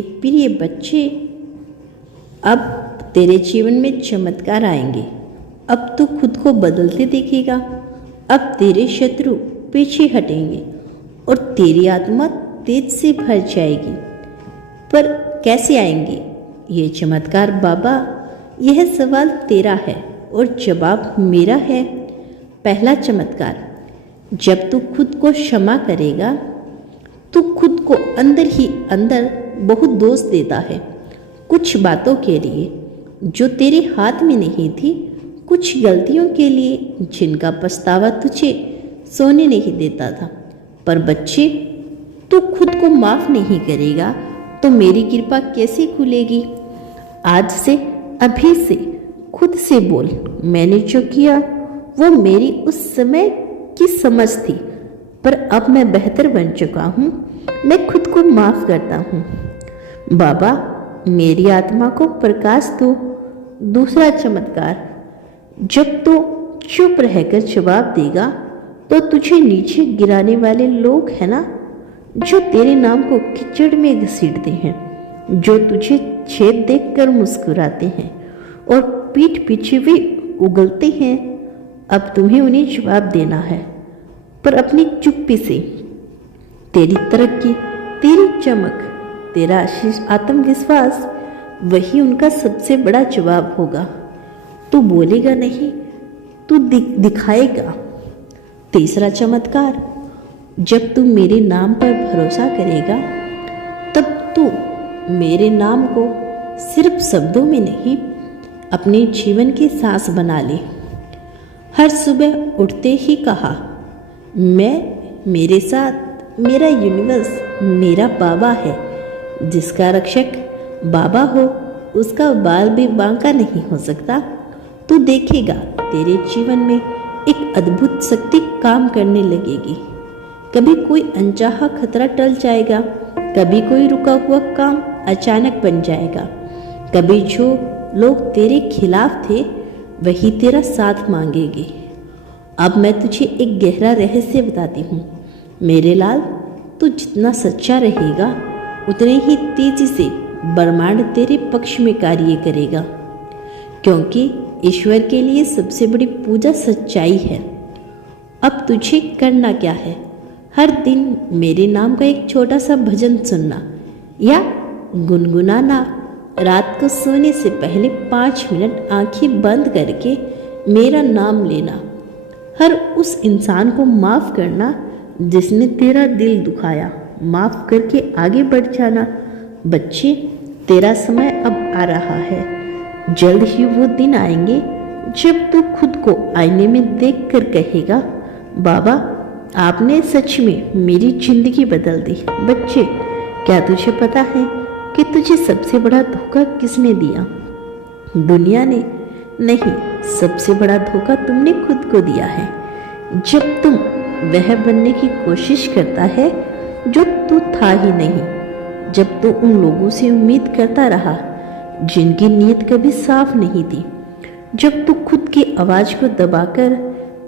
प्रिय बच्चे, अब तेरे जीवन में चमत्कार आएंगे। अब तू खुद को बदलते देखेगा। अब तेरे शत्रु पीछे हटेंगे और तेरी आत्मा तेज से भर जाएगी। पर कैसे आएंगे ये चमत्कार बाबा? यह सवाल तेरा है और जवाब मेरा है। पहला चमत्कार, जब तू खुद को क्षमा करेगा, तू खुद को अंदर ही अंदर बहुत दोष देता है कुछ बातों के लिए जो तेरे हाथ में नहीं थी, कुछ गलतियों के लिए जिनका पछतावा तुझे सोने नहीं देता था। पर बच्चे, तू खुद को माफ नहीं करेगा तो मेरी कृपा कैसे खुलेगी? आज से, अभी से खुद से बोल, मैंने जो किया वो मेरी उस समय की समझ थी, पर अब मैं बेहतर बन चुका हूँ। मैं खुद को माफ करता हूँ। बाबा, मेरी आत्मा को प्रकाश दो। दूसरा चमत्कार, जब तू चुप रहकर जवाब देगा तो तुझे नीचे गिराने वाले लोग हैं ना, जो तेरे नाम को कीचड़ में घसीटते हैं, जो तुझे छेद देखकर मुस्कुराते हैं और पीठ पीछे भी उगलते हैं, अब तुम्हें उन्हें जवाब देना है, पर अपनी चुप्पी से। तेरी तरक्की, तेरी चमक, तेरा आत्मविश्वास, वही उनका सबसे बड़ा जवाब होगा। तू बोलेगा नहीं, तू दिखाएगा। तीसरा चमत्कार, जब तू मेरे नाम पर भरोसा करेगा, तब तू मेरे नाम को सिर्फ शब्दों में नहीं, अपने जीवन की सांस बना ले। हर सुबह उठते ही कहा, मेरे साथ मेरा यूनिवर्स, मेरा बाबा है। जिसका रक्षक बाबा हो, उसका बाल भी बांका नहीं हो सकता। तू देखेगा तेरे जीवन में एक अद्भुत शक्ति काम करने लगेगी। कभी कोई अनचाहा खतरा टल जाएगा, कभी कोई रुका हुआ काम अचानक बन जाएगा, कभी जो लोग तेरे खिलाफ थे वही तेरा साथ मांगेंगे। अब मैं तुझे एक गहरा रहस्य बताती हूँ। मेरे लाल, तू जितना सच्चा रहेगा उतने ही तेजी से ब्रह्मांड तेरे पक्ष में कार्य करेगा, क्योंकि ईश्वर के लिए सबसे बड़ी पूजा सच्चाई है। अब तुझे करना क्या है? हर दिन मेरे नाम का एक छोटा सा भजन सुनना या गुनगुनाना। रात को सोने से पहले 5 मिनट आंखें बंद करके मेरा नाम लेना। हर उस इंसान को माफ़ करना जिसने तेरा दिल दुखाया, माफ़ करके आगे बढ़ जाना। बच्चे, तेरा समय अब आ रहा है। जल्द ही वो दिन आएंगे जब तू खुद को आईने में देखकर कहेगा, बाबा, आपने सच में मेरी जिंदगी बदल दी। बच्चे, क्या तुझे पता है कि तुझे सबसे बड़ा धोखा किसने दिया? दुनिया ने नहीं, सबसे बड़ा धोखा तुमने खुद को दिया है। जब तुम वह बनने की कोशिश करता है जो तू था ही नहीं, जब तू उन लोगों से उम्मीद करता रहा जिनकी नीयत कभी साफ नहीं थी, जब तू खुद की आवाज़ को दबाकर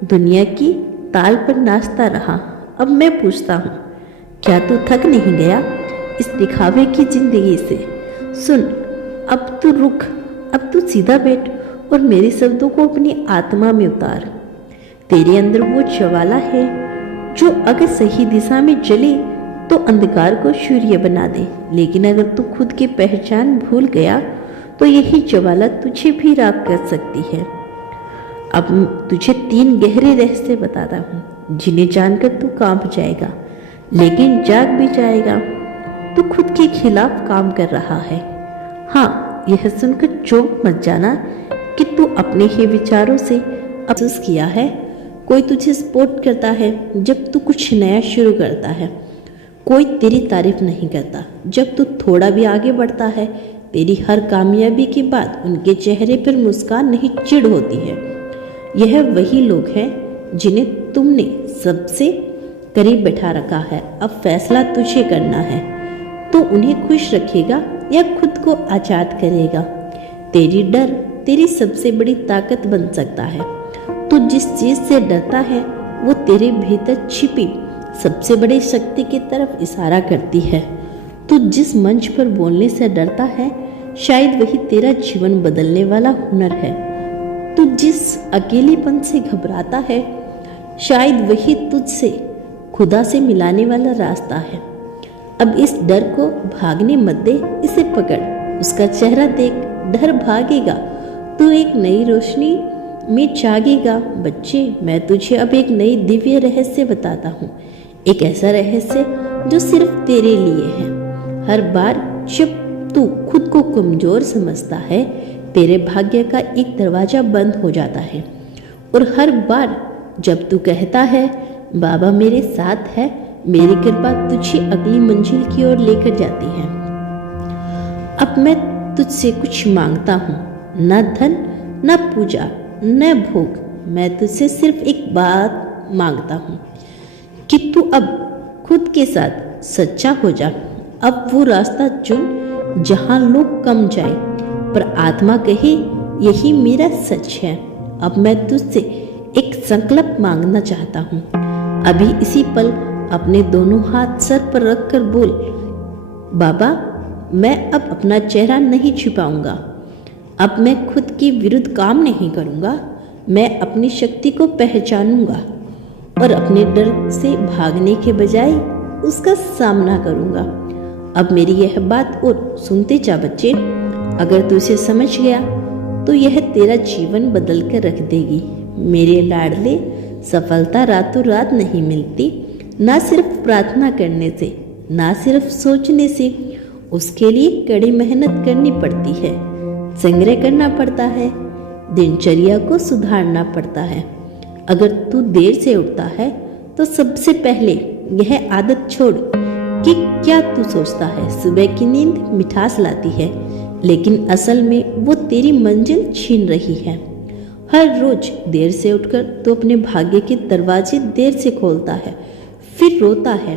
दुनिया की ताल पर नाचता रहा। अब मैं पूछता हूँ, क्या तू थक नहीं गया इस दिखावे की जिंदगी से? सुन, अब तू रुक, अब तू सीधा बैठ और मेरे शब्दों को अपनी आत्मा में उतार। तेरे अंदर वो ज्वाला है जो अगर सही दिशा में जले तो अंधकार को सूर्य बना दे, लेकिन अगर तू खुद की पहचान भूल गया तो यही ज्वाला तुझे भी राख कर सकती है। अब तुझे 3 गहरे रहस्य बताता हूँ जिन्हें जानकर तू कांप जाएगा, लेकिन जाग भी जाएगा। तू खुद के खिलाफ काम कर रहा है। हाँ, यह सुनकर चौंक मत जाना कि तू अपने ही विचारों से अफसोस किया है। कोई तुझे सपोर्ट करता है जब तू कुछ नया शुरू करता है, कोई तेरी तारीफ नहीं करता जब तू थोड़ा भी आगे बढ़ता है। तेरी हर कामयाबी के बाद उनके चेहरे पर मुस्कान नहीं, चिढ़ होती है। यह वही लोग हैं जिन्हें तुमने सबसे करीब बैठा रखा है। अब फैसला तुझे करना है, तो उन्हें खुश रखेगा या खुद को आज़ाद करेगा। तेरी डर तेरी सबसे बड़ी ताकत बन सकता है। तू जिस चीज़ से डरता है वो तेरे भीतर छिपी सबसे बड़ी शक्ति की तरफ इशारा करती है। तू जिस मंच पर बोलने से डरता है, शायद वही तेरा जीवन बदलने वाला हुनर है। तू जिस अकेलेपन से घबराता है, शायद वही तुझसे खुदा से मिलाने वाला रास्ता है। अब इस डर को भागने मत दे, इसे पकड़, उसका चेहरा देख, डर भागेगा, तू एक नई रोशनी में जागेगा। बच्चे, मैं तुझे अब एक नई दिव्य रहस्य बताता हूँ, एक ऐसा रहस्य जो सिर्फ तेरे लिए है। हर बार जब तू खुद को कमजोर समझता है, तेरे भाग्य का एक दरवाजा बंद हो जाता है। और हर बार जब तू कहता है, बाबा मेरे साथ है, मेरी कृपा तुझे अगली मंजिल की ओर लेकर जाती है। अब मैं तुझसे कुछ मांगता हूँ, न धन, न पूजा, न भोग। मैं तुझसे सिर्फ एक बात मांगता हूँ कि तू अब खुद के साथ सच्चा हो जा। अब वो रास्ता चुन जहाँ लोग कम जाए पर आत्मा कहे यही मेरा सच है। अब मैं तुझसे एक संकल्प मांगना चाहता हूँ। अभी इसी पल अपने दोनों हाथ सर पर रख कर बोल, बाबा मैं अब अपना चेहरा नहीं छिपाऊंगा। अब मैं खुद के विरुद्ध काम नहीं करूंगा। मैं अपनी शक्ति को पहचानूंगा और अपने डर से भागने के बजाय उसका सामना करूंगा। अब मेरी यह बात और सुनते जा बच्चे, अगर तू इसे समझ गया तो यह तेरा जीवन बदल कर रख देगी। मेरे लाडले, सफलता रातों रात नहीं मिलती, ना सिर्फ प्रार्थना करने से, ना सिर्फ सोचने से, उसके लिए कड़ी मेहनत करनी पड़ती है, संग्रह करना पड़ता है, दिनचर्या को सुधारना पड़ता है। अगर तू देर से उठता है तो सबसे पहले यह आदत छोड़ कि क्या तू सोचता है सुबह की नींद मिठास लाती है, लेकिन असल में वो तेरी मंजिल छीन रही है। हर रोज देर से उठकर तो अपने भाग्य के दरवाजे देर से खोलता है, फिर रोता है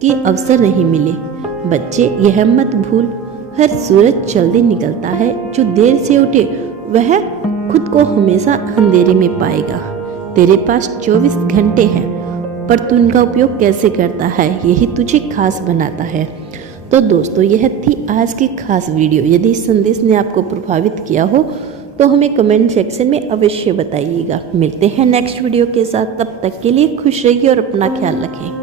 कि अवसर नहीं मिले। बच्चे, यह मत भूल, हर सूरज जल्दी निकलता है। जो देर से उठे वह खुद को हमेशा अंधेरे में पाएगा। तेरे पास 24 घंटे हैं, पर तू इनका उपयोग कैसे करता है यही तुझे खास बनाता है। तो दोस्तों, यह थी आज की खास वीडियो। यदि इस संदेश ने आपको प्रभावित किया हो तो हमें कमेंट सेक्शन में अवश्य बताइएगा। मिलते हैं नेक्स्ट वीडियो के साथ, तब तक के लिए खुश रहिए और अपना ख्याल रखें।